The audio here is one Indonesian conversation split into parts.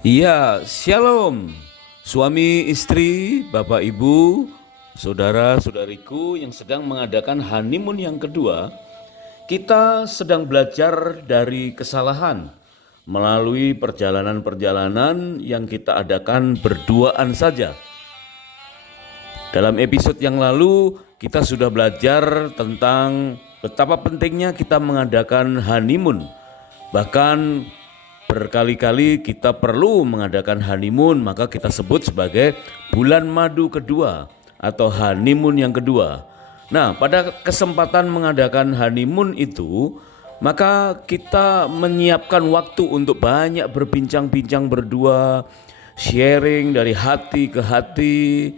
Iya, shalom. Suami istri, bapak ibu, saudara-saudariku yang sedang mengadakan honeymoon yang kedua, kita sedang belajar dari kesalahan melalui perjalanan-perjalanan yang kita adakan berduaan saja. Dalam episode yang lalu, kita sudah belajar tentang betapa pentingnya kita mengadakan honeymoon. Bahkan berkali-kali kita perlu mengadakan honeymoon, maka kita sebut sebagai bulan madu kedua atau honeymoon yang kedua. Nah, pada kesempatan mengadakan honeymoon itu, maka kita menyiapkan waktu untuk banyak berbincang-bincang berdua, sharing dari hati ke hati,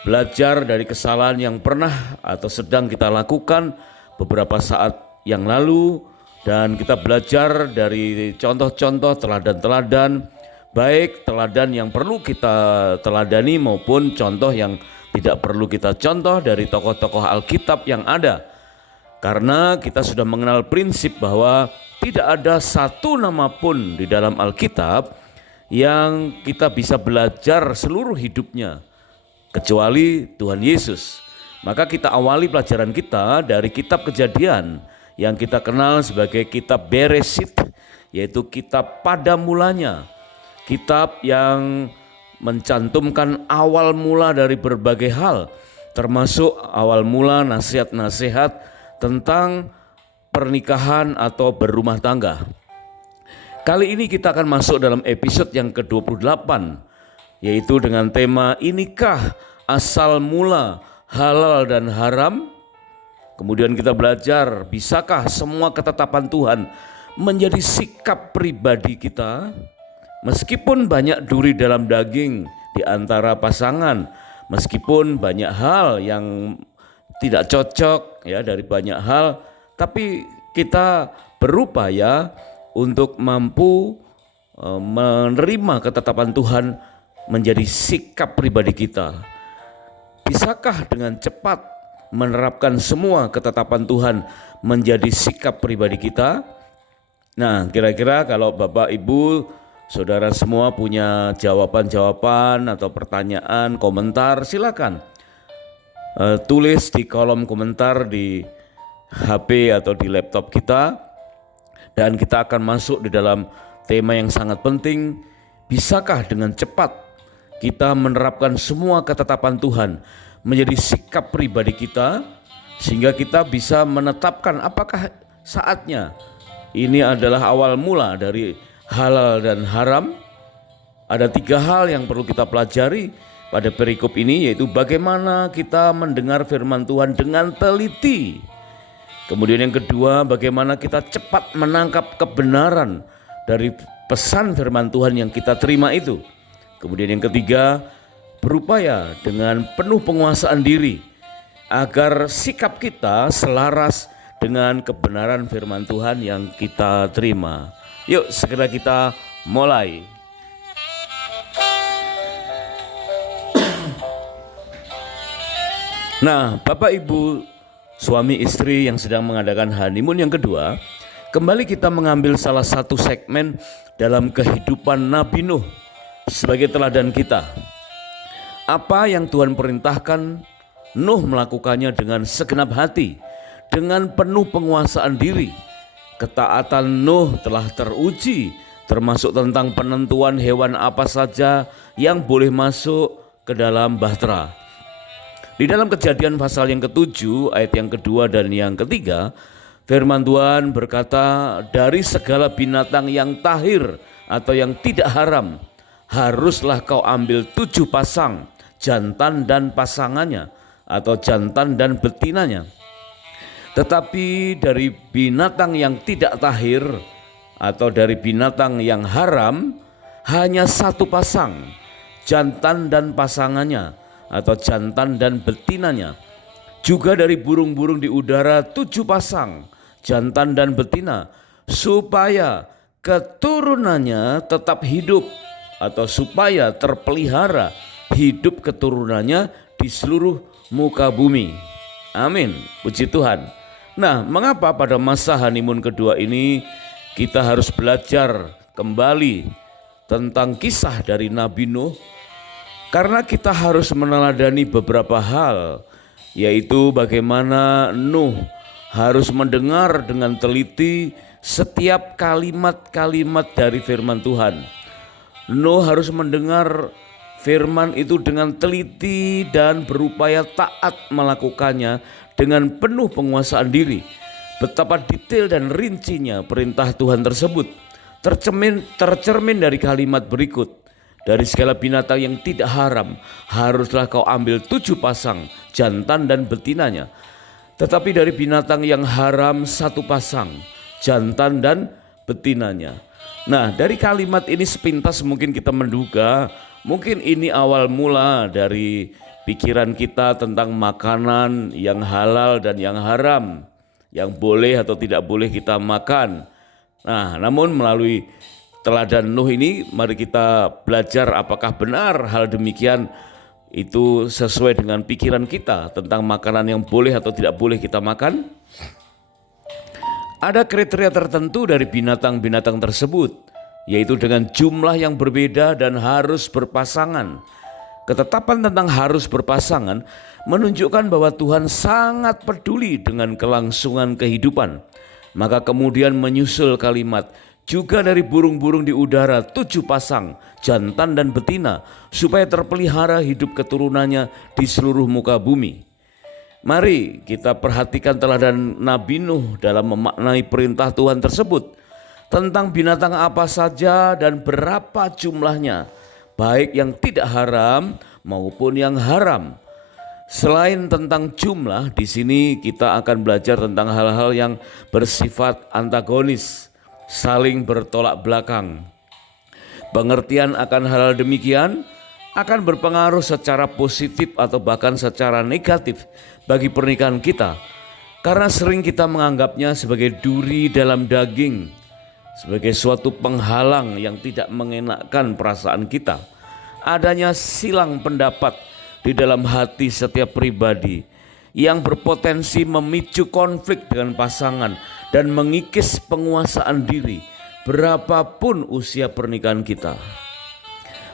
belajar dari kesalahan yang pernah atau sedang kita lakukan beberapa saat yang lalu, dan kita belajar dari contoh-contoh teladan-teladan, baik teladan yang perlu kita teladani maupun contoh yang tidak perlu kita contoh dari tokoh-tokoh Alkitab yang ada. Karena kita sudah mengenal prinsip bahwa tidak ada satu nama pun di dalam Alkitab yang kita bisa belajar seluruh hidupnya kecuali Tuhan Yesus. Maka kita awali pelajaran kita dari kitab Kejadian yang kita kenal sebagai kitab Beresit, yaitu kitab pada mulanya. Kitab yang mencantumkan awal mula dari berbagai hal, termasuk awal mula nasihat-nasihat tentang pernikahan atau berumah tangga. Kali ini kita akan masuk dalam episode yang ke-28, yaitu dengan tema inikah asal mula halal dan haram. Kemudian kita belajar, bisakah semua ketetapan Tuhan menjadi sikap pribadi kita? Meskipun banyak duri dalam daging di antara pasangan, meskipun banyak hal yang tidak cocok ya dari banyak hal, tapi kita berupaya untuk mampu menerima ketetapan Tuhan menjadi sikap pribadi kita. Bisakah dengan cepat menerapkan semua ketetapan Tuhan menjadi sikap pribadi kita? Nah, kira-kira kalau Bapak Ibu Saudara semua punya jawaban-jawaban atau pertanyaan, komentar, silakan tulis di kolom komentar di HP atau di laptop kita, dan kita akan masuk di dalam tema yang sangat penting. Bisakah dengan cepat kita menerapkan semua ketetapan Tuhan menjadi sikap pribadi kita, sehingga kita bisa menetapkan apakah saatnya ini adalah awal mula dari halal dan haram. Ada 3 hal yang perlu kita pelajari pada perikop ini, yaitu bagaimana kita mendengar firman Tuhan dengan teliti. Kemudian yang kedua, bagaimana kita cepat menangkap kebenaran dari pesan firman Tuhan yang kita terima itu. Kemudian yang ketiga, berupaya dengan penuh penguasaan diri agar sikap kita selaras dengan kebenaran firman Tuhan yang kita terima. Yuk segera kita mulai. Nah, Bapak Ibu suami istri yang sedang mengadakan honeymoon yang kedua, kembali kita mengambil salah satu segmen dalam kehidupan Nabi Nuh sebagai teladan kita. Apa yang Tuhan perintahkan, Nuh melakukannya dengan segenap hati, dengan penuh penguasaan diri. Ketaatan Nuh telah teruji, termasuk tentang penentuan hewan apa saja yang boleh masuk ke dalam bahtera. Di dalam Kejadian pasal yang ke-7 ayat yang kedua dan yang ketiga, firman Tuhan berkata, dari segala binatang yang tahir atau yang tidak haram, haruslah kau ambil 7 pasang, jantan dan pasangannya, atau jantan dan betinanya. Tetapi dari binatang yang tidak tahir atau dari binatang yang haram, hanya 1 pasang, jantan dan pasangannya, atau jantan dan betinanya. Juga dari burung-burung di udara 7 pasang, jantan dan betina, supaya keturunannya tetap hidup, atau supaya terpelihara hidup keturunannya di seluruh muka bumi. Amin, puji Tuhan. Nah, mengapa pada masa honeymoon kedua ini kita harus belajar kembali tentang kisah dari Nabi Nuh, karena kita harus meneladani beberapa hal, yaitu bagaimana Nuh harus mendengar dengan teliti setiap kalimat-kalimat dari firman Tuhan. Nuh harus mendengar firman itu dengan teliti dan berupaya taat melakukannya dengan penuh penguasaan diri. Betapa detail dan rincinya perintah Tuhan tersebut tercermin dari kalimat berikut. Dari segala binatang yang tidak haram, haruslah kau ambil 7 pasang, jantan dan betinanya. Tetapi dari binatang yang haram 1 pasang, jantan dan betinanya. Nah, dari kalimat ini sepintas mungkin kita menduga, mungkin ini awal mula dari pikiran kita tentang makanan yang halal dan yang haram, yang boleh atau tidak boleh kita makan. Nah, namun melalui teladan Nuh ini, mari kita belajar apakah benar hal demikian itu sesuai dengan pikiran kita tentang makanan yang boleh atau tidak boleh kita makan. Ada kriteria tertentu dari binatang-binatang tersebut, yaitu dengan jumlah yang berbeda dan harus berpasangan. Ketetapan tentang harus berpasangan menunjukkan bahwa Tuhan sangat peduli dengan kelangsungan kehidupan. Maka kemudian menyusul kalimat, juga dari burung-burung di udara 7 pasang, jantan dan betina, supaya terpelihara hidup keturunannya di seluruh muka bumi. Mari kita perhatikan teladan Nabi Nuh dalam memaknai perintah Tuhan tersebut tentang binatang apa saja dan berapa jumlahnya, baik yang tidak haram maupun yang haram. Selain tentang jumlah, di sini kita akan belajar tentang hal-hal yang bersifat antagonis, saling bertolak belakang. Pengertian akan hal demikian akan berpengaruh secara positif atau bahkan secara negatif bagi pernikahan kita, karena sering kita menganggapnya sebagai duri dalam daging, sebagai suatu penghalang yang tidak mengenakkan perasaan kita. Adanya silang pendapat di dalam hati setiap pribadi yang berpotensi memicu konflik dengan pasangan dan mengikis penguasaan diri berapapun usia pernikahan kita.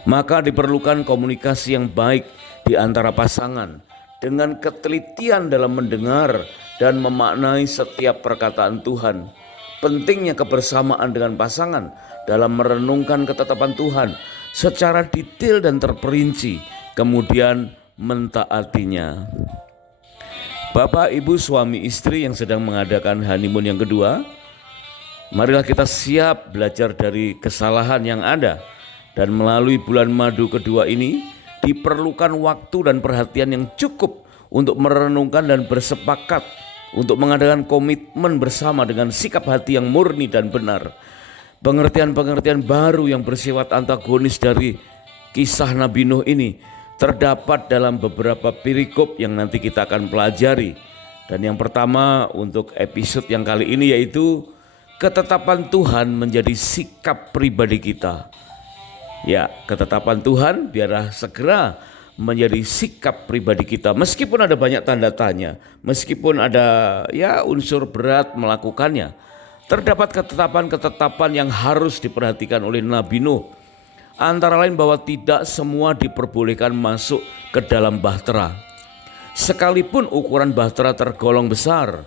Maka diperlukan komunikasi yang baik di antara pasangan dengan ketelitian dalam mendengar dan memaknai setiap perkataan Tuhan. Pentingnya kebersamaan dengan pasangan dalam merenungkan ketetapan Tuhan secara detail dan terperinci, kemudian mentaatinya. Bapak, Ibu, suami istri yang sedang mengadakan honeymoon yang kedua, marilah kita siap belajar dari kesalahan yang ada. Dan melalui bulan madu kedua ini diperlukan waktu dan perhatian yang cukup untuk merenungkan dan bersepakat untuk mengadakan komitmen bersama dengan sikap hati yang murni dan benar. Pengertian-pengertian baru yang bersifat antagonis dari kisah Nabi Nuh ini terdapat dalam beberapa perikop yang nanti kita akan pelajari. Dan yang pertama untuk episode yang kali ini yaitu ketetapan Tuhan menjadi sikap pribadi kita. Ya, ketetapan Tuhan biarlah segera menjadi sikap pribadi kita. Meskipun ada banyak tanda tanya, meskipun ada unsur berat melakukannya, terdapat ketetapan-ketetapan yang harus diperhatikan oleh Nabi Nuh. Antara lain bahwa tidak semua diperbolehkan masuk ke dalam bahtera. Sekalipun ukuran bahtera tergolong besar.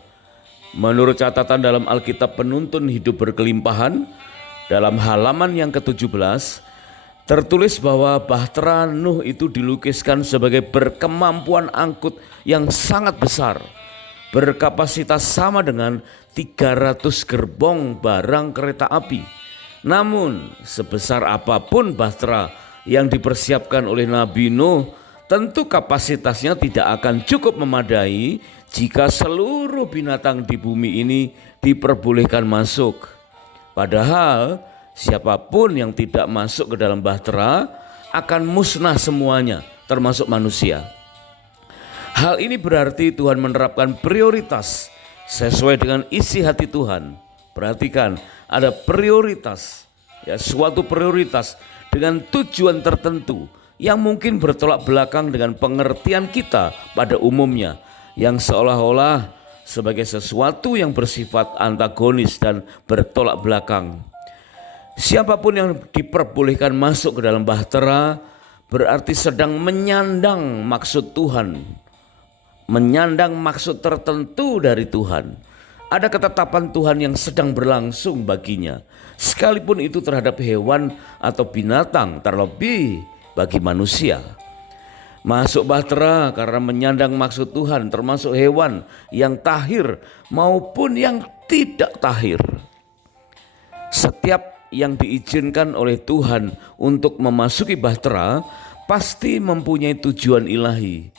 Menurut catatan dalam Alkitab Penuntun Hidup Berkelimpahan, dalam halaman yang ke-17, tertulis bahwa bahtera Nuh itu dilukiskan sebagai berkemampuan angkut yang sangat besar, berkapasitas sama dengan 300 gerbong barang kereta api. Namun sebesar apapun bahtera yang dipersiapkan oleh Nabi Nuh, tentu kapasitasnya tidak akan cukup memadai jika seluruh binatang di bumi ini diperbolehkan masuk. Padahal siapapun yang tidak masuk ke dalam bahtera akan musnah semuanya, termasuk manusia. Hal ini berarti Tuhan menerapkan prioritas sesuai dengan isi hati Tuhan. Perhatikan, ada prioritas, suatu prioritas dengan tujuan tertentu yang mungkin bertolak belakang dengan pengertian kita pada umumnya, yang seolah-olah sebagai sesuatu yang bersifat antagonis dan bertolak belakang. Siapapun yang diperbolehkan masuk ke dalam bahtera berarti sedang menyandang maksud Tuhan, menyandang maksud tertentu dari Tuhan. Ada ketetapan Tuhan yang sedang berlangsung baginya, sekalipun itu terhadap hewan atau binatang, terlebih bagi manusia. Masuk bahtera karena menyandang maksud Tuhan, termasuk hewan yang tahir maupun yang tidak tahir. Setiap yang diizinkan oleh Tuhan untuk memasuki bahtera pasti mempunyai tujuan ilahi.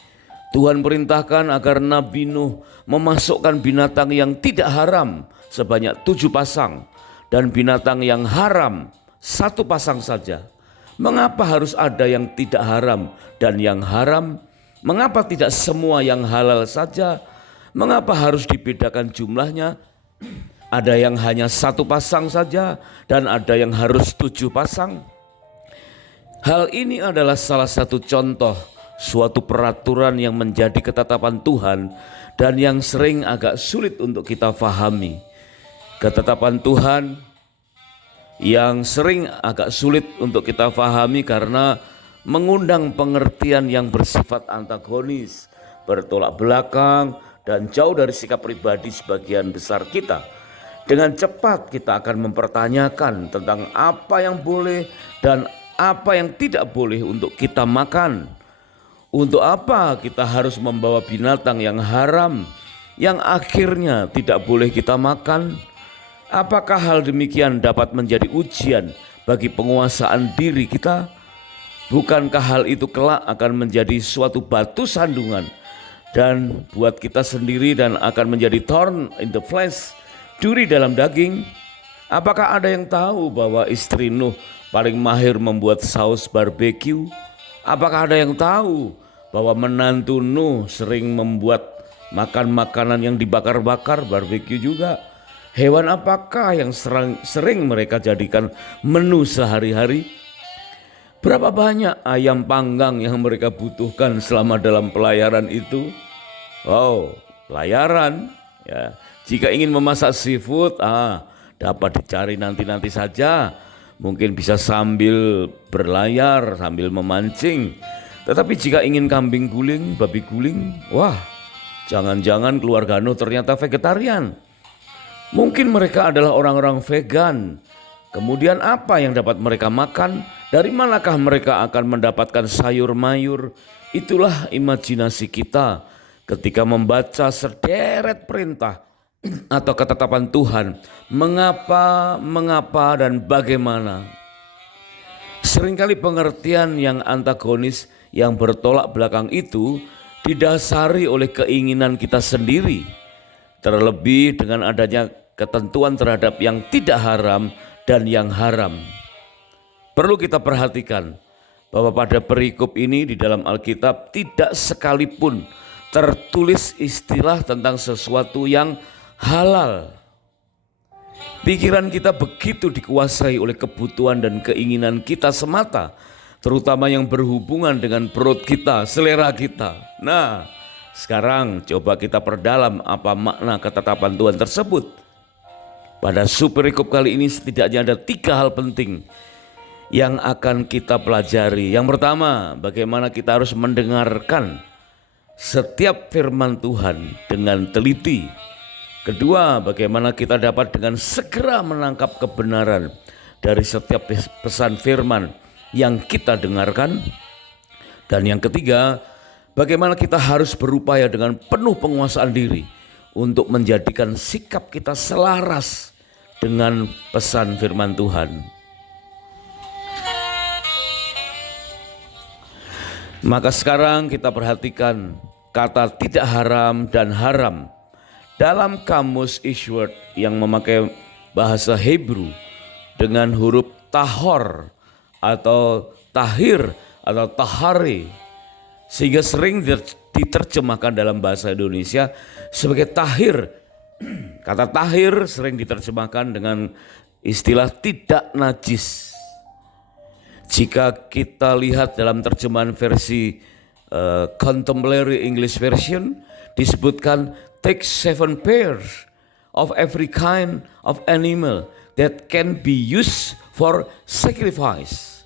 Tuhan perintahkan agar Nabi Nuh memasukkan binatang yang tidak haram sebanyak 7 pasang dan binatang yang haram 1 pasang saja. Mengapa harus ada yang tidak haram dan yang haram? Mengapa tidak semua yang halal saja? Mengapa harus dibedakan jumlahnya? Ada yang hanya 1 pasang saja dan ada yang harus 7 pasang. Hal ini adalah salah satu contoh suatu peraturan yang menjadi ketetapan Tuhan dan yang sering agak sulit untuk kita fahami. Ketetapan Tuhan yang sering agak sulit untuk kita fahami karena mengundang pengertian yang bersifat antagonis, bertolak belakang, dan jauh dari sikap pribadi sebagian besar kita. Dengan cepat kita akan mempertanyakan tentang apa yang boleh dan apa yang tidak boleh untuk kita makan. Untuk apa kita harus membawa binatang yang haram yang akhirnya tidak boleh kita makan? Apakah hal demikian dapat menjadi ujian bagi penguasaan diri kita? Bukankah hal itu kelak akan menjadi suatu batu sandungan dan buat kita sendiri dan akan menjadi thorn in the flesh, duri dalam daging? Apakah ada yang tahu bahwa istri Nuh paling mahir membuat saus barbeque? Apakah ada yang tahu bahwa menantu Nuh sering membuat makan makanan yang dibakar-bakar, barbeque juga? Hewan apakah yang sering mereka jadikan menu sehari-hari? Berapa banyak ayam panggang yang mereka butuhkan selama dalam pelayaran itu? Wow, pelayaran ya. Jika ingin memasak seafood, dapat dicari nanti-nanti saja. Mungkin bisa sambil berlayar, sambil memancing. Tetapi jika ingin kambing guling, babi guling, wah, jangan-jangan keluarga Nuh ternyata vegetarian. Mungkin mereka adalah orang-orang vegan. Kemudian apa yang dapat mereka makan? Dari manakah mereka akan mendapatkan sayur mayur? Itulah imajinasi kita ketika membaca sederet perintah atau ketetapan Tuhan. Mengapa, dan bagaimana. Seringkali pengertian yang antagonis, yang bertolak belakang itu didasari oleh keinginan kita sendiri. Terlebih dengan adanya ketentuan terhadap yang tidak haram dan yang haram. Perlu kita perhatikan bahwa pada perikop ini di dalam Alkitab tidak sekalipun tertulis istilah tentang sesuatu yang halal. Pikiran kita begitu dikuasai oleh kebutuhan dan keinginan kita semata, terutama yang berhubungan dengan perut kita, selera kita. Nah, sekarang coba kita perdalam apa makna ketetapan Tuhan tersebut. Pada subperikop kali ini setidaknya ada 3 hal penting yang akan kita pelajari. Yang pertama, bagaimana kita harus mendengarkan setiap firman Tuhan dengan teliti. Kedua, bagaimana kita dapat dengan segera menangkap kebenaran dari setiap pesan firman yang kita dengarkan. Dan yang ketiga, bagaimana kita harus berupaya dengan penuh penguasaan diri untuk menjadikan sikap kita selaras dengan pesan firman Tuhan. Maka sekarang kita perhatikan kata tidak haram dan haram. Dalam kamus Ishword yang memakai bahasa Hebrew dengan huruf tahor atau tahir atau tahari, sehingga sering diterjemahkan dalam bahasa Indonesia sebagai tahir. Kata tahir sering diterjemahkan dengan istilah tidak najis. Jika kita lihat dalam terjemahan versi Contemporary English Version, disebutkan take 7 pairs of every kind of animal that can be used for sacrifice.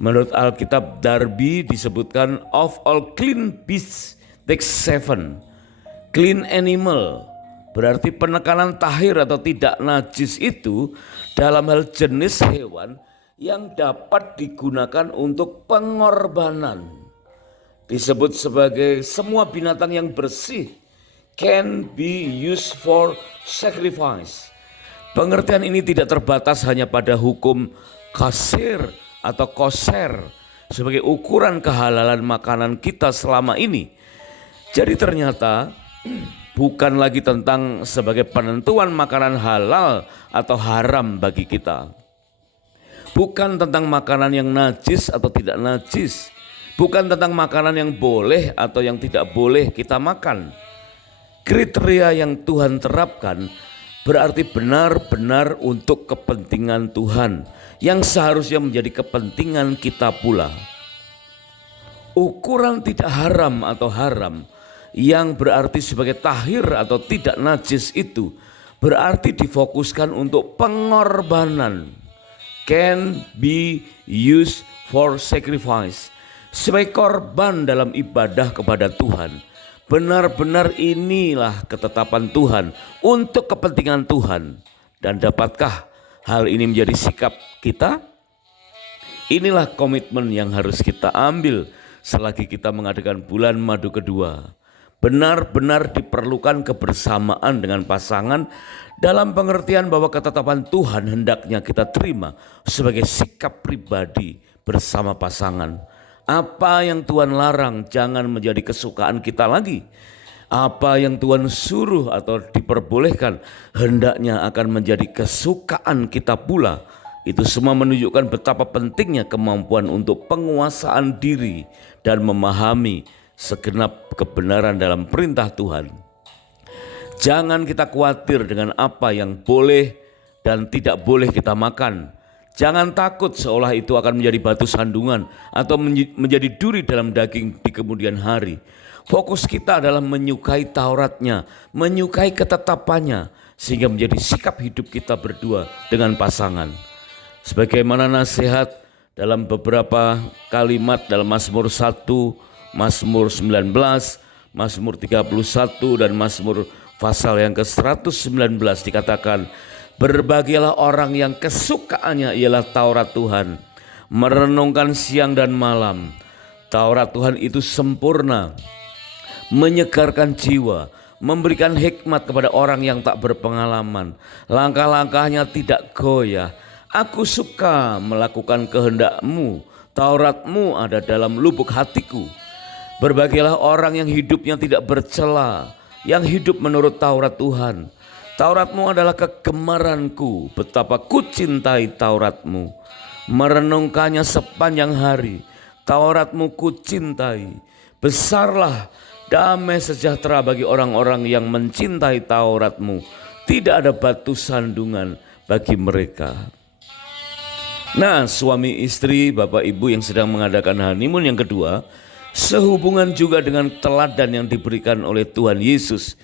Menurut Alkitab Darby disebutkan of all clean beasts take 7. Clean animal berarti penekanan tahir atau tidak najis itu dalam hal jenis hewan yang dapat digunakan untuk pengorbanan. Disebut sebagai semua binatang yang bersih can be used for sacrifice. Pengertian ini tidak terbatas hanya pada hukum kasir atau koser sebagai ukuran kehalalan makanan kita selama ini. Jadi ternyata bukan lagi tentang sebagai penentuan makanan halal atau haram bagi kita. Bukan tentang makanan yang najis atau tidak najis. Bukan tentang makanan yang boleh atau yang tidak boleh kita makan. Kriteria yang Tuhan terapkan berarti benar-benar untuk kepentingan Tuhan yang seharusnya menjadi kepentingan kita pula. Ukuran tidak haram atau haram yang berarti sebagai tahir atau tidak najis itu berarti difokuskan untuk pengorbanan. Can be used for sacrifice. Sebagai korban dalam ibadah kepada Tuhan. Benar-benar inilah ketetapan Tuhan untuk kepentingan Tuhan. Dan dapatkah hal ini menjadi sikap kita? Inilah komitmen yang harus kita ambil selagi kita mengadakan bulan madu kedua. Benar-benar diperlukan kebersamaan dengan pasangan dalam pengertian bahwa ketetapan Tuhan hendaknya kita terima sebagai sikap pribadi bersama pasangan. Apa yang Tuhan larang jangan menjadi kesukaan kita lagi. Apa yang Tuhan suruh atau diperbolehkan hendaknya akan menjadi kesukaan kita pula. Itu semua menunjukkan betapa pentingnya kemampuan untuk penguasaan diri dan memahami segenap kebenaran dalam perintah Tuhan. Jangan kita khawatir dengan apa yang boleh dan tidak boleh kita makan. Jangan takut seolah itu akan menjadi batu sandungan atau menjadi duri dalam daging di kemudian hari. Fokus kita adalah menyukai Tauratnya, menyukai ketetapannya, sehingga menjadi sikap hidup kita berdua dengan pasangan. Sebagaimana nasihat dalam beberapa kalimat dalam Mazmur 1, Mazmur 19, Mazmur 31 dan Mazmur pasal yang ke-119 dikatakan, berbahagialah orang yang kesukaannya ialah Taurat Tuhan, merenungkan siang dan malam. Taurat Tuhan itu sempurna, menyegarkan jiwa, memberikan hikmat kepada orang yang tak berpengalaman. Langkah-langkahnya tidak goyah. Aku suka melakukan kehendak-Mu, Taurat-Mu ada dalam lubuk hatiku. Berbahagialah orang yang hidupnya tidak bercela, yang hidup menurut Taurat Tuhan. Taurat-Mu adalah kegemaranku, betapa ku cintai Taurat-Mu. Merenungkannya sepanjang hari, Taurat-Mu ku cintai. Besarlah damai sejahtera bagi orang-orang yang mencintai Taurat-Mu. Tidak ada batu sandungan bagi mereka. Nah, suami istri, bapak ibu yang sedang mengadakan honeymoon yang kedua, sehubungan juga dengan teladan yang diberikan oleh Tuhan Yesus,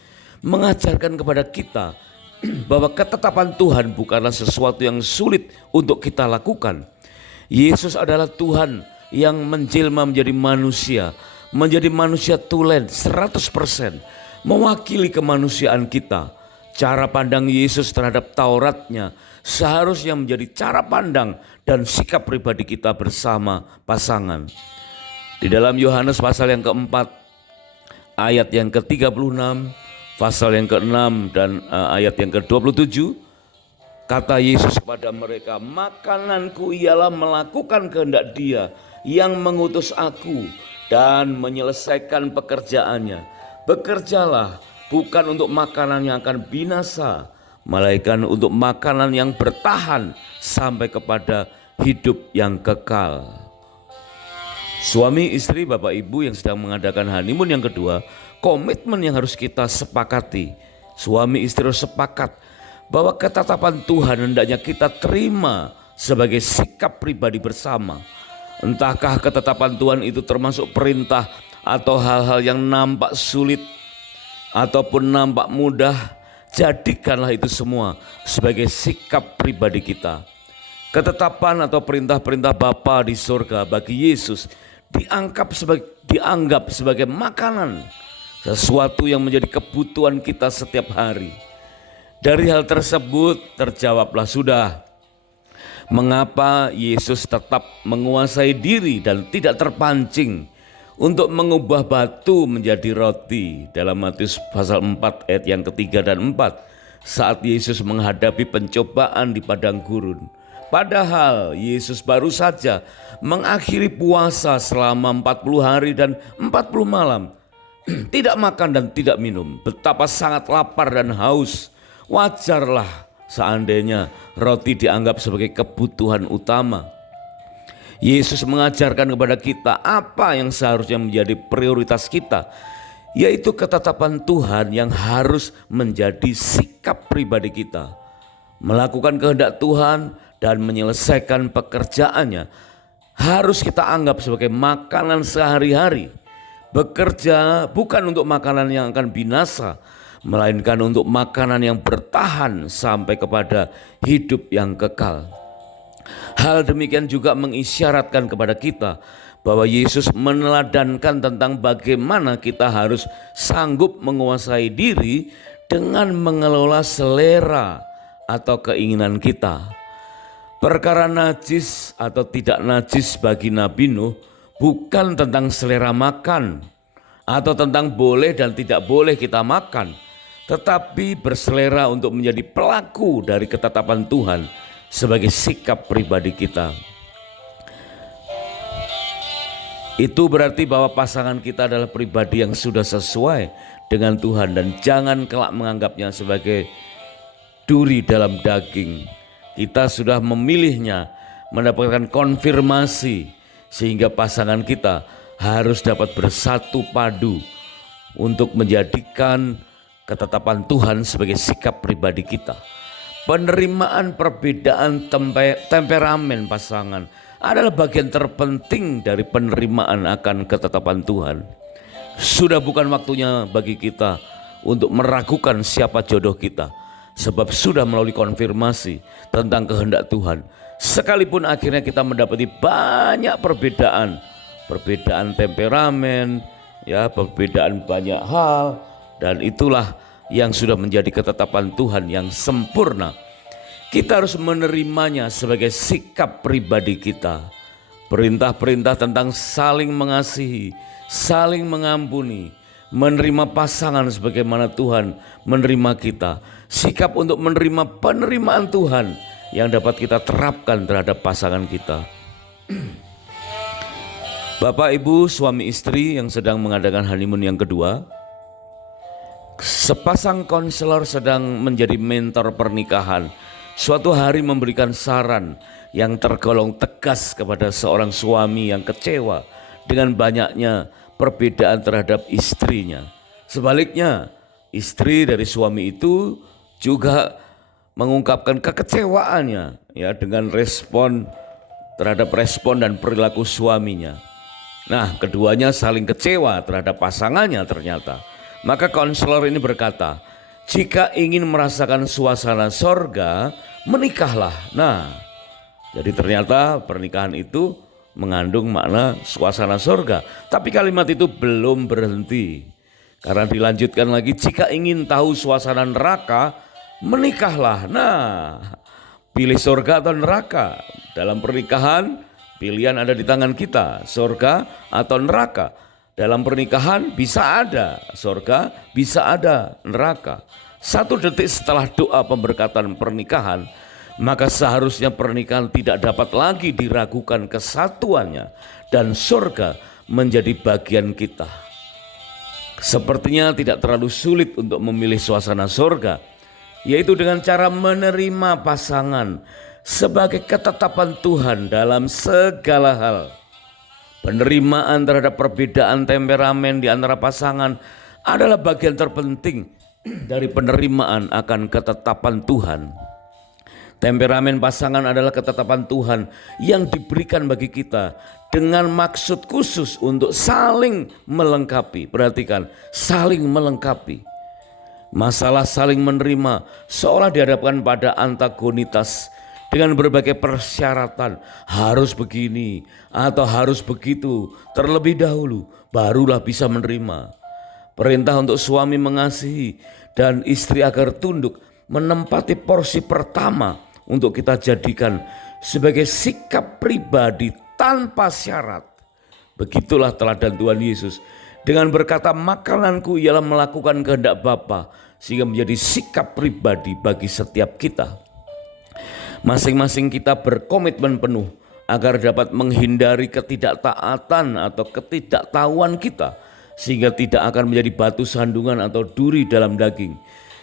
mengajarkan kepada kita bahwa ketetapan Tuhan bukanlah sesuatu yang sulit untuk kita lakukan. Yesus adalah Tuhan yang menjelma menjadi manusia tulen 100%, mewakili kemanusiaan kita. Cara pandang Yesus terhadap Tauratnya seharusnya menjadi cara pandang dan sikap pribadi kita bersama pasangan. Di dalam Yohanes pasal yang keempat, ayat yang ke-36, pasal yang ke-6 dan ayat yang ke-27, kata Yesus kepada mereka, makananku ialah melakukan kehendak Dia yang mengutus aku dan menyelesaikan pekerjaannya. Bekerjalah bukan untuk makanan yang akan binasa, melainkan untuk makanan yang bertahan sampai kepada hidup yang kekal. Suami istri, bapak ibu yang sedang mengadakan honeymoon yang kedua, komitmen yang harus kita sepakati. Suami istri harus sepakat bahwa ketetapan Tuhan hendaknya kita terima sebagai sikap pribadi bersama. Entahkah ketetapan Tuhan itu termasuk perintah atau hal-hal yang nampak sulit ataupun nampak mudah, jadikanlah itu semua sebagai sikap pribadi kita. Ketetapan atau perintah-perintah Bapa di surga bagi Yesus dianggap sebagai makanan, sesuatu yang menjadi kebutuhan kita setiap hari. Dari hal tersebut terjawablah sudah mengapa Yesus tetap menguasai diri dan tidak terpancing untuk mengubah batu menjadi roti dalam Matius pasal 4 ayat yang ketiga dan 4 saat Yesus menghadapi pencobaan di padang gurun. Padahal Yesus baru saja mengakhiri puasa selama 40 hari dan 40 malam. Tidak makan dan tidak minum. Betapa sangat lapar dan haus. Wajarlah seandainya roti dianggap sebagai kebutuhan utama. Yesus mengajarkan kepada kita apa yang seharusnya menjadi prioritas kita, yaitu ketetapan Tuhan yang harus menjadi sikap pribadi kita. Melakukan kehendak Tuhan dan menyelesaikan pekerjaannya harus kita anggap sebagai makanan sehari-hari. Bekerja bukan untuk makanan yang akan binasa, melainkan untuk makanan yang bertahan sampai kepada hidup yang kekal. Hal demikian juga mengisyaratkan kepada kita bahwa Yesus meneladankan tentang bagaimana kita harus sanggup menguasai diri dengan mengelola selera atau keinginan kita. Perkara najis atau tidak najis bagi Nabi Nuh bukan tentang selera makan atau tentang boleh dan tidak boleh kita makan, tetapi berselera untuk menjadi pelaku dari ketetapan Tuhan sebagai sikap pribadi kita. Itu berarti bahwa pasangan kita adalah pribadi yang sudah sesuai dengan Tuhan dan jangan kelak menganggapnya sebagai duri dalam daging. Kita sudah memilihnya, mendapatkan konfirmasi sehingga pasangan kita harus dapat bersatu padu untuk menjadikan ketetapan Tuhan sebagai sikap pribadi kita. Penerimaan perbedaan temperamen pasangan adalah bagian terpenting dari penerimaan akan ketetapan Tuhan. Sudah bukan waktunya bagi kita untuk meragukan siapa jodoh kita, sebab sudah melalui konfirmasi tentang kehendak Tuhan. Sekalipun akhirnya kita mendapati banyak perbedaan temperamen, perbedaan banyak hal, dan itulah yang sudah menjadi ketetapan Tuhan yang sempurna. Kita harus menerimanya sebagai sikap pribadi kita. Perintah-perintah tentang saling mengasihi, saling mengampuni, menerima pasangan sebagaimana Tuhan menerima kita. Sikap untuk menerima penerimaan Tuhan yang dapat kita terapkan terhadap pasangan kita. Bapak, Ibu, suami istri yang sedang mengadakan honeymoon yang kedua, sepasang konselor sedang menjadi mentor pernikahan. Suatu hari memberikan saran yang tergolong tegas kepada seorang suami yang kecewa dengan banyaknya perbedaan terhadap istrinya. Sebaliknya, istri dari suami itu juga mengungkapkan kekecewaannya dengan respon dan perilaku suaminya. Nah, keduanya saling kecewa terhadap pasangannya ternyata. Maka konselor ini berkata, jika ingin merasakan suasana sorga, menikahlah. Nah, jadi ternyata pernikahan itu mengandung makna suasana sorga. Tapi kalimat itu belum berhenti. Karena dilanjutkan lagi, jika ingin tahu suasana neraka, menikahlah. Nah, pilih sorga atau neraka. Dalam pernikahan, pilihan ada di tangan kita, sorga atau neraka. Dalam pernikahan bisa ada sorga, bisa ada neraka. 1 detik setelah doa pemberkatan pernikahan, maka seharusnya pernikahan tidak dapat lagi diragukan kesatuannya dan sorga menjadi bagian kita. Sepertinya tidak terlalu sulit untuk memilih suasana sorga, yaitu dengan cara menerima pasangan sebagai ketetapan Tuhan dalam segala hal. Penerimaan terhadap perbedaan temperamen di antara pasangan adalah bagian terpenting dari penerimaan akan ketetapan Tuhan. Temperamen pasangan adalah ketetapan Tuhan yang diberikan bagi kita dengan maksud khusus untuk saling melengkapi. Perhatikan, saling melengkapi. Masalah saling menerima seolah dihadapkan pada antagonitas dengan berbagai persyaratan, harus begini atau harus begitu terlebih dahulu, barulah bisa menerima. Perintah untuk suami mengasihi dan istri agar tunduk menempati porsi pertama untuk kita jadikan sebagai sikap pribadi tanpa syarat. Begitulah teladan Tuhan Yesus dengan berkata, makananku ialah melakukan kehendak Bapa, sehingga menjadi sikap pribadi bagi setiap kita. Masing-masing kita berkomitmen penuh agar dapat menghindari ketidaktaatan atau ketidaktahuan kita, sehingga tidak akan menjadi batu sandungan atau duri dalam daging.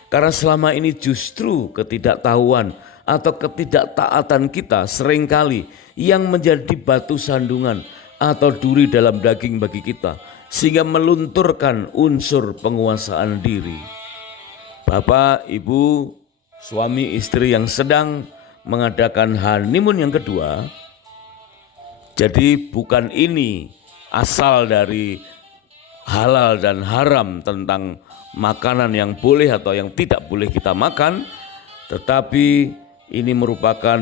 Karena selama ini justru ketidaktahuan atau ketidaktaatan kita seringkali yang menjadi batu sandungan atau duri dalam daging bagi kita, sehingga melunturkan unsur penguasaan diri. Bapak, Ibu, suami istri yang sedang mengadakan honeymoon yang kedua, jadi bukan ini asal dari halal dan haram tentang makanan yang boleh atau yang tidak boleh kita makan, tetapi ini merupakan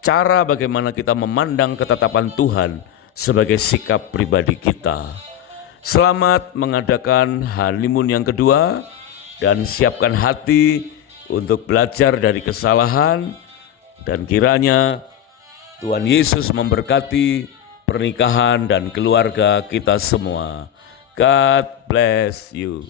cara bagaimana kita memandang ketetapan Tuhan sebagai sikap pribadi kita. Selamat mengadakan honeymoon yang kedua dan siapkan hati untuk belajar dari kesalahan, dan kiranya Tuhan Yesus memberkati pernikahan dan keluarga kita semua. God bless you.